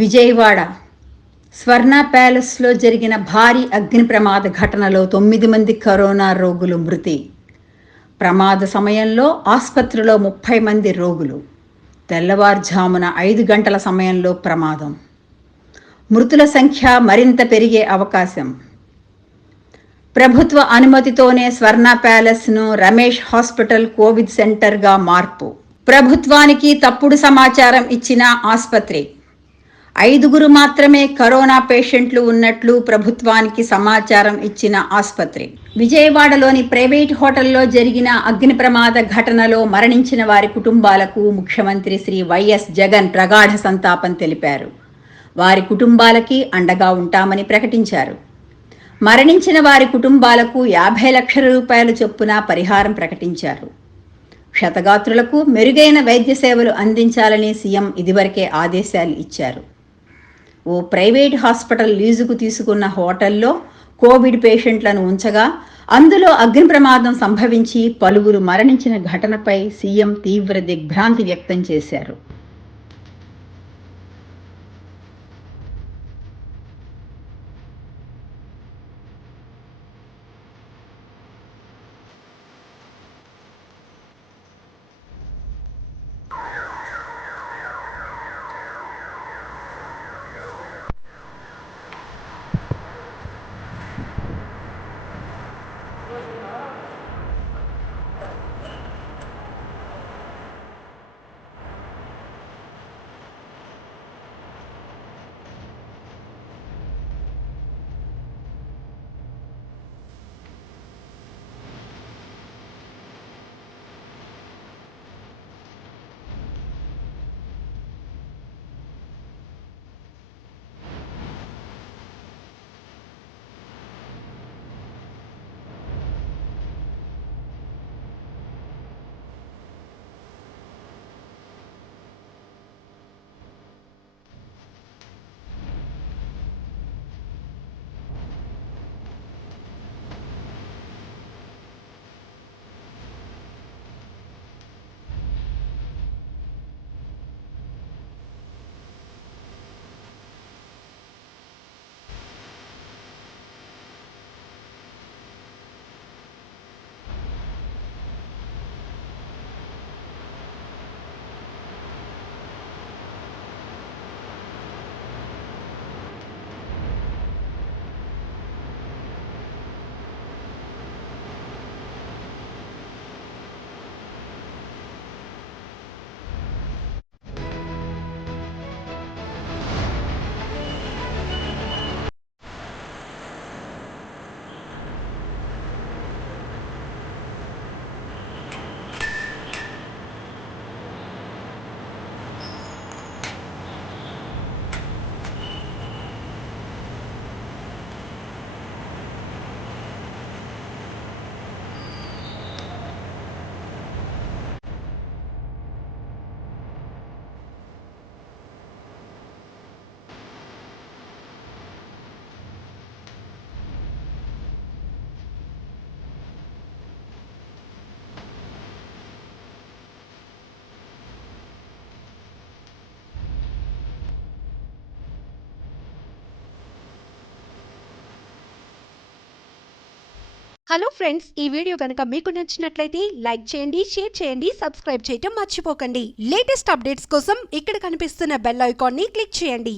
విజయవాడ స్వర్ణ ప్యాలెస్లో జరిగిన భారీ అగ్ని ప్రమాద ఘటనలో 9 మంది కరోనా రోగులు మృతి. ప్రమాద సమయంలో ఆసుపత్రిలో 30 మంది రోగులు. తెల్లవారుజామున 5 గంటల సమయంలో ప్రమాదం. మృతుల సంఖ్య మరింత పెరిగే అవకాశం. ప్రభుత్వ అనుమతితోనే స్వర్ణ ప్యాలెస్ను రమేష్ హాస్పిటల్ కోవిడ్ సెంటర్గా మార్పు. ప్రభుత్వానికి తప్పుడు సమాచారం ఇచ్చిన ఆసుపత్రి. 5 మాత్రమే కరోనా పేషెంట్లు ఉన్నట్లు ప్రభుత్వానికి సమాచారం ఇచ్చిన ఆసుపత్రి. విజయవాడలోని ప్రైవేట్ హోటల్లో జరిగిన అగ్ని ప్రమాద ఘటనలో మరణించిన వారి కుటుంబాలకు ముఖ్యమంత్రి శ్రీ వైఎస్ జగన్ ప్రగాఢ సంతాపం తెలిపారు. వారి కుటుంబాలకి అండగా ఉంటామని ప్రకటించారు. మరణించిన వారి కుటుంబాలకు 50 లక్షల రూపాయల చొప్పున పరిహారం ప్రకటించారు. క్షతగాత్రులకు మెరుగైన వైద్య సేవలు అందించాలని సీఎం ఇదివరకే ఆదేశాలు ఇచ్చారు. ఓ ప్రైవేట్ హాస్పిటల్ లీజుకు తీసుకున్న హోటల్లో కోవిడ్ పేషెంట్లను ఉంచగా అందులో అగ్ని ప్రమాదం సంభవించి పలువురు మరణించిన ఘటనపై సీఎం తీవ్ర దిగ్భ్రాంతి వ్యక్తం చేశారు. హలో ఫ్రెండ్స్, ఈ వీడియో కనుక మీకు నచ్చినట్లయితే లైక్ చేయండి, షేర్ చేయండి, సబ్స్క్రైబ్ చేయటం మర్చిపోకండి. లేటెస్ట్ అప్డేట్స్ కోసం ఇక్కడ కనిపిస్తున్న బెల్ ఐకాన్ని క్లిక్ చేయండి.